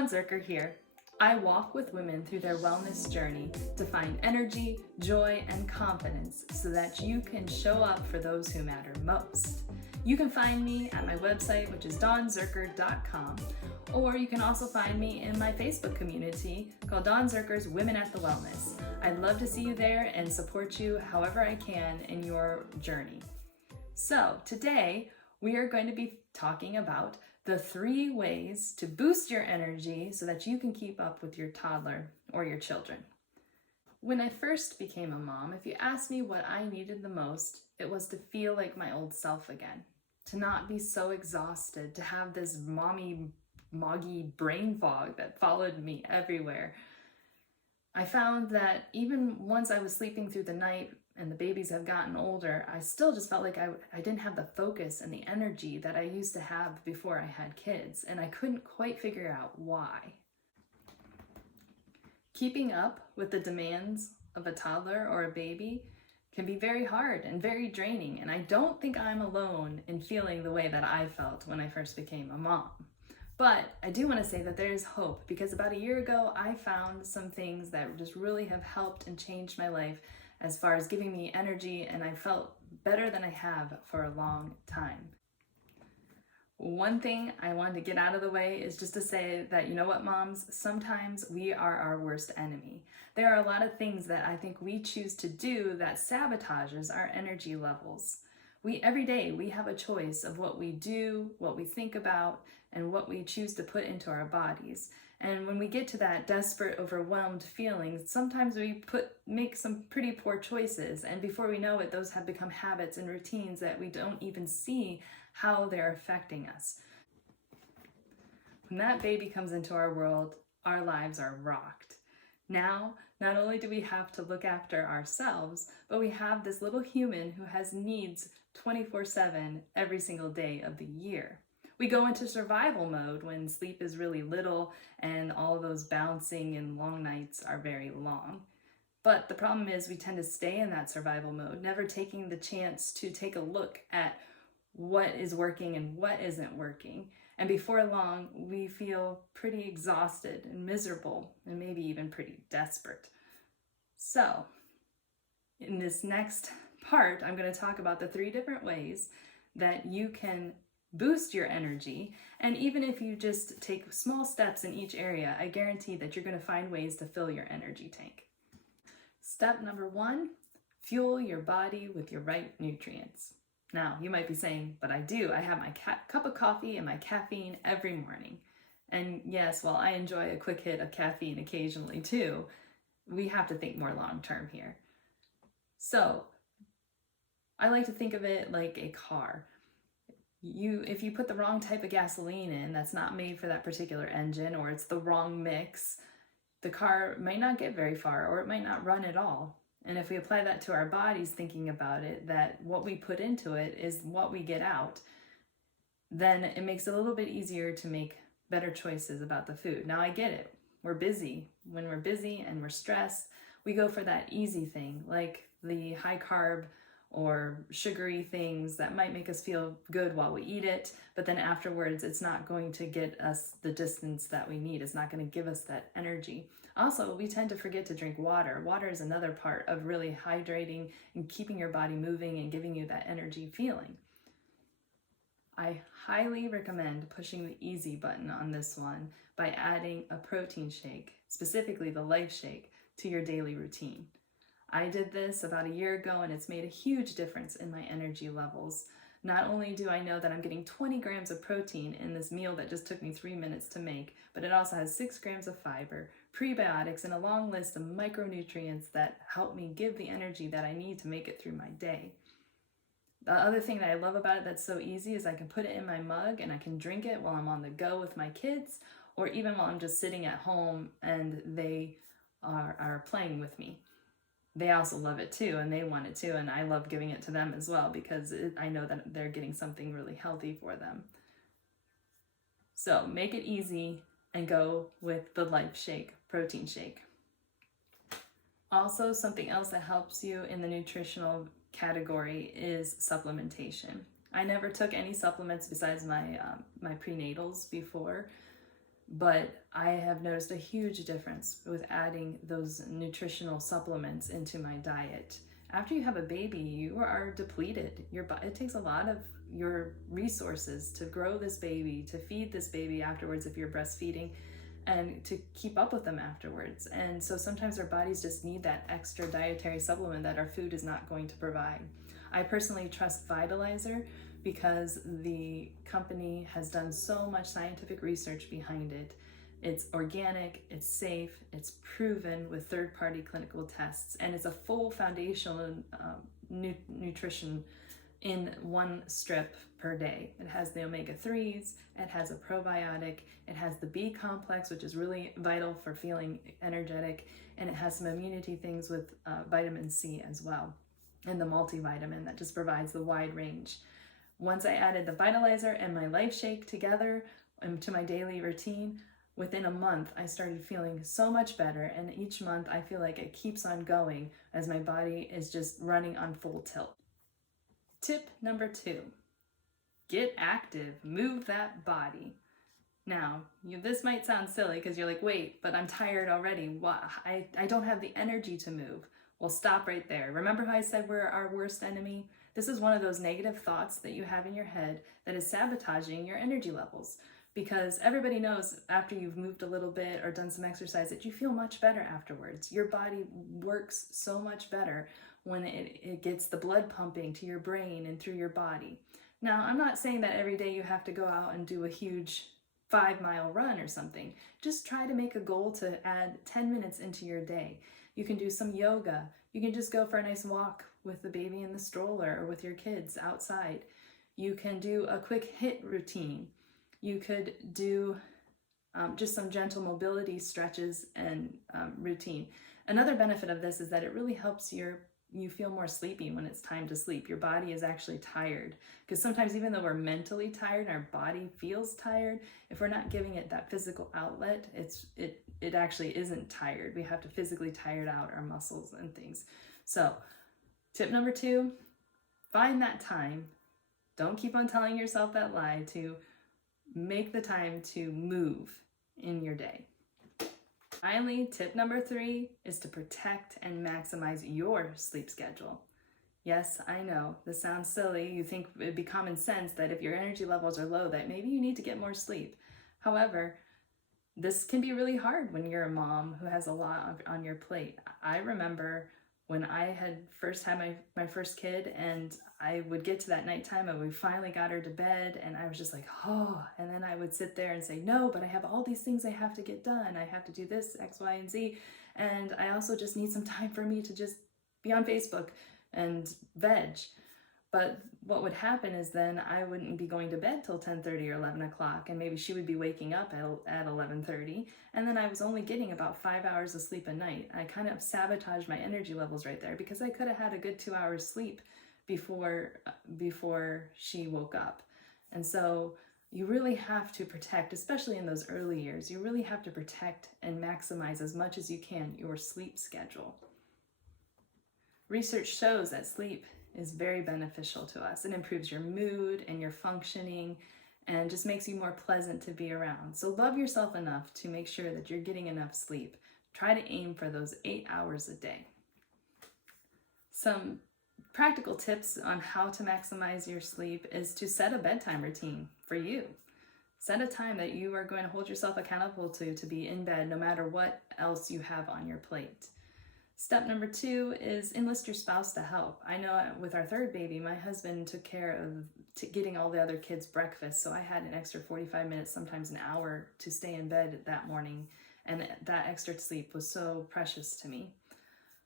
Dawn Zerker here. I walk with women through their wellness journey to find energy, joy, and confidence so that you can show up for those who matter most. You can find me at my website, which is dawnzerker.com, or you can also find me in my Facebook community called Dawn Zerker's Women at the Wellness. I'd love to see you there and support you however I can in your journey. So today we are going to be talking about the 3 ways to boost your energy so that you can keep up with your toddler or your children. When I first became a mom, if you asked me what I needed the most, it was to feel like my old self again, to not be so exhausted, to have this moggy brain fog that followed me everywhere. I found that even once I was sleeping through the night and the babies have gotten older, I still just felt like I didn't have the focus and the energy that I used to have before I had kids, and I couldn't quite figure out why. Keeping up with the demands of a toddler or a baby can be very hard and very draining, and I don't think I'm alone in feeling the way that I felt when I first became a mom. But I do want to say that there is hope, because about a year ago I found some things that just really have helped and changed my life as far as giving me energy, and I felt better than I have for a long time. One thing I wanted to get out of the way is just to say that, you know what, moms, sometimes we are our worst enemy. There are a lot of things that I think we choose to do that sabotages our energy levels. Every day we have a choice of what we do, what we think about, and what we choose to put into our bodies. And when we get to that desperate, overwhelmed feeling, sometimes we make some pretty poor choices, and before we know it, those have become habits and routines that we don't even see how they're affecting us. When that baby comes into our world, our lives are rocked. Now, not only do we have to look after ourselves, but we have this little human who has needs 24/7 every single day of the year. We go into survival mode when sleep is really little and all of those bouncing and long nights are very long. But the problem is we tend to stay in that survival mode, never taking the chance to take a look at what is working and what isn't working. And before long, we feel pretty exhausted and miserable and maybe even pretty desperate. So, in this next part, I'm going to talk about the 3 different ways that you can boost your energy. And even if you just take small steps in each area, I guarantee that you're going to find ways to fill your energy tank. Step number 1, fuel your body with your right nutrients. Now, you might be saying, but I do. I have my cup of coffee and my caffeine every morning. And yes, while I enjoy a quick hit of caffeine occasionally too, we have to think more long-term here. So, I like to think of it like a car. If you put the wrong type of gasoline in that's not made for that particular engine, or it's the wrong mix, the car might not get very far, or it might not run at all. And if we apply that to our bodies, thinking about it, that what we put into it is what we get out, then it makes it a little bit easier to make better choices about the food. Now, I get it. We're busy. When we're busy and we're stressed, we go for that easy thing, like the high carb or sugary things that might make us feel good while we eat it, but then afterwards it's not going to get us the distance that we need. It's not going to give us that energy. Also, we tend to forget to drink water. Water is another part of really hydrating and keeping your body moving and giving you that energy feeling. I highly recommend pushing the easy button on this one by adding a protein shake, specifically the Life Shake, to your daily routine. I did this about a year ago, and it's made a huge difference in my energy levels. Not only do I know that I'm getting 20 grams of protein in this meal that just took me 3 minutes to make, but it also has 6 grams of fiber, prebiotics, and a long list of micronutrients that help me give the energy that I need to make it through my day. The other thing that I love about it that's so easy is I can put it in my mug and I can drink it while I'm on the go with my kids, or even while I'm just sitting at home and they are playing with me. They also love it too, and they want it too, and I love giving it to them as well because I know that they're getting something really healthy for them. So make it easy and go with the Life Shake protein shake. Also, something else that helps you in the nutritional category is supplementation. I never took any supplements besides my prenatals before, But I have noticed a huge difference with adding those nutritional supplements into my diet. After you have a baby, you are depleted. It takes a lot of your resources to grow this baby, to feed this baby afterwards if you're breastfeeding, and to keep up with them afterwards. And so sometimes our bodies just need that extra dietary supplement that our food is not going to provide. I personally trust Vitalizer because the company has done so much scientific research behind it. It's organic, it's safe, it's proven with third-party clinical tests, and it's a full foundational nutrition in one strip per day. It has the omega-3s, it has a probiotic, it has the B complex, which is really vital for feeling energetic, and it has some immunity things with vitamin C as well, and the multivitamin that just provides the wide range. Once I added the Vitalizer and my Life Shake together to my daily routine, within a month, I started feeling so much better, and each month I feel like it keeps on going as my body is just running on full tilt. Tip number 2, get active, move that body. Now, this might sound silly because you're like, wait, but I'm tired already. I don't have the energy to move. Well, stop right there. Remember how I said we're our worst enemy? This is one of those negative thoughts that you have in your head that is sabotaging your energy levels. Because everybody knows after you've moved a little bit or done some exercise that you feel much better afterwards. Your body works so much better when it gets the blood pumping to your brain and through your body. Now, I'm not saying that every day you have to go out and do a huge 5-mile run or something. Just try to make a goal to add 10 minutes into your day. You can do some yoga. You can just go for a nice walk with the baby in the stroller or with your kids outside. You can do a quick HIIT routine. You could do just some gentle mobility stretches and routine. Another benefit of this is that it really helps you feel more sleepy when it's time to sleep. Your body is actually tired, because sometimes even though we're mentally tired, our body feels tired. If we're not giving it that physical outlet, it actually isn't tired. We have to physically tire out our muscles and things. So tip number 2, find that time. Don't keep on telling yourself that lie, to make the time to move in your day. Finally, tip number 3 is to protect and maximize your sleep schedule. Yes, I know, this sounds silly. You think it'd be common sense that if your energy levels are low, that maybe you need to get more sleep. However, this can be really hard when you're a mom who has a lot on your plate. I remember when I had first had my first kid, and I would get to that nighttime and we finally got her to bed, and I was just like, oh, and then I would sit there and say, no, but I have all these things I have to get done. I have to do this, X, Y, and Z. And I also just need some time for me to just be on Facebook and veg. But what would happen is then I wouldn't be going to bed till 10:30 or 11 o'clock, and maybe she would be waking up at 11:30, and then I was only getting about 5 hours of sleep a night. I kind of sabotaged my energy levels right there, because I could have had a good 2 hours sleep before she woke up. And so you really have to protect, especially in those early years, you really have to protect and maximize as much as you can your sleep schedule. Research shows that sleep is very beneficial to us. It improves your mood and your functioning and just makes you more pleasant to be around. So love yourself enough to make sure that you're getting enough sleep. Try to aim for those 8 hours a day. Some practical tips on how to maximize your sleep is to set a bedtime routine for you. Set a time that you are going to hold yourself accountable to be in bed no matter what else you have on your plate. Step number 2 is enlist your spouse to help. I know with our third baby, my husband took care of getting all the other kids breakfast, so I had an extra 45 minutes, sometimes an hour, to stay in bed that morning, and that extra sleep was so precious to me.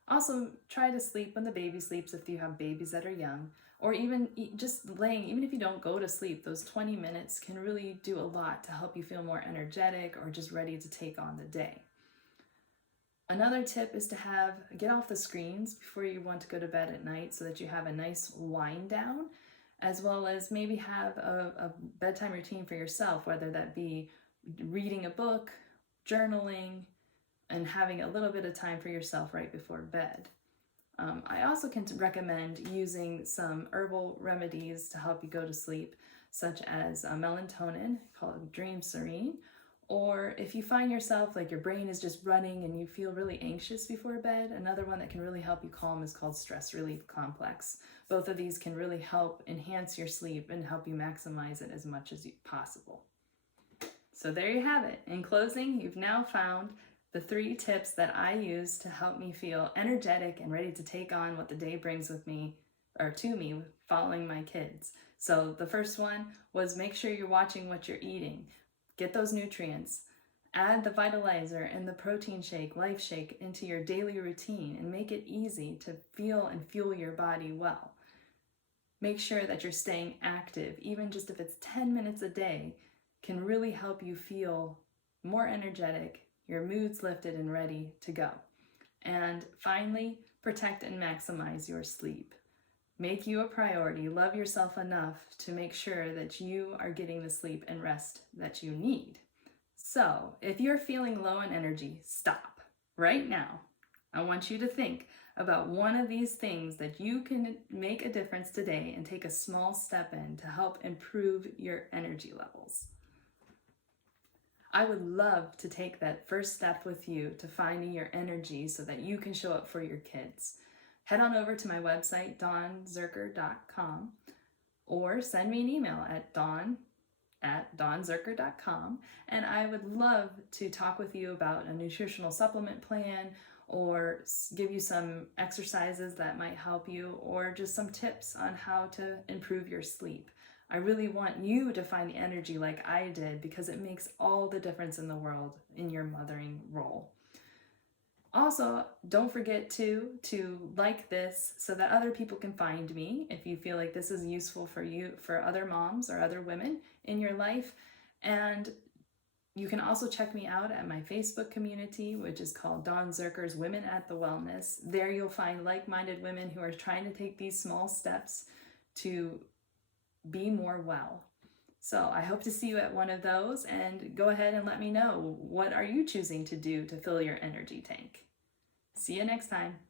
Also, try to sleep when the baby sleeps if you have babies that are young, or even just laying, even if you don't go to sleep, those 20 minutes can really do a lot to help you feel more energetic or just ready to take on the day. Another tip is to get off the screens before you want to go to bed at night, so that you have a nice wind down, as well as maybe have a bedtime routine for yourself, whether that be reading a book, journaling, and having a little bit of time for yourself right before bed. I also can recommend using some herbal remedies to help you go to sleep, such as melatonin, called Dream Serene, Or if you find yourself like your brain is just running and you feel really anxious before bed, another one that can really help you calm is called stress relief complex. Both of these can really help enhance your sleep and help you maximize it as much as possible. So there you have it. In closing, you've now found the 3 tips that I use to help me feel energetic and ready to take on what the day brings with me or to me following my kids. So the first one was make sure you're watching what you're eating. Get those nutrients. Add the vitalizer and the protein shake, life shake into your daily routine and make it easy to feel and fuel your body well. Make sure that you're staying active, even just if it's 10 minutes a day, can really help you feel more energetic, your mood's lifted and ready to go. And finally, protect and maximize your sleep. Make you a priority. Love yourself enough to make sure that you are getting the sleep and rest that you need. So, if you're feeling low in energy, stop right now. I want you to think about one of these things that you can make a difference today and take a small step in to help improve your energy levels. I would love to take that first step with you to finding your energy so that you can show up for your kids. Head on over to my website, dawnzerker.com, or send me an email at dawn@dawnzerker.com, and I would love to talk with you about a nutritional supplement plan or give you some exercises that might help you or just some tips on how to improve your sleep. I really want you to find the energy like I did because it makes all the difference in the world in your mothering role. Also, don't forget to like this so that other people can find me if you feel like this is useful for you, for other moms or other women in your life. And you can also check me out at my Facebook community, which is called Dawn Zerker's Women at the Wellness. There you'll find like-minded women who are trying to take these small steps to be more well. So I hope to see you at one of those, and go ahead and let me know, what are you choosing to do to fill your energy tank? See you next time.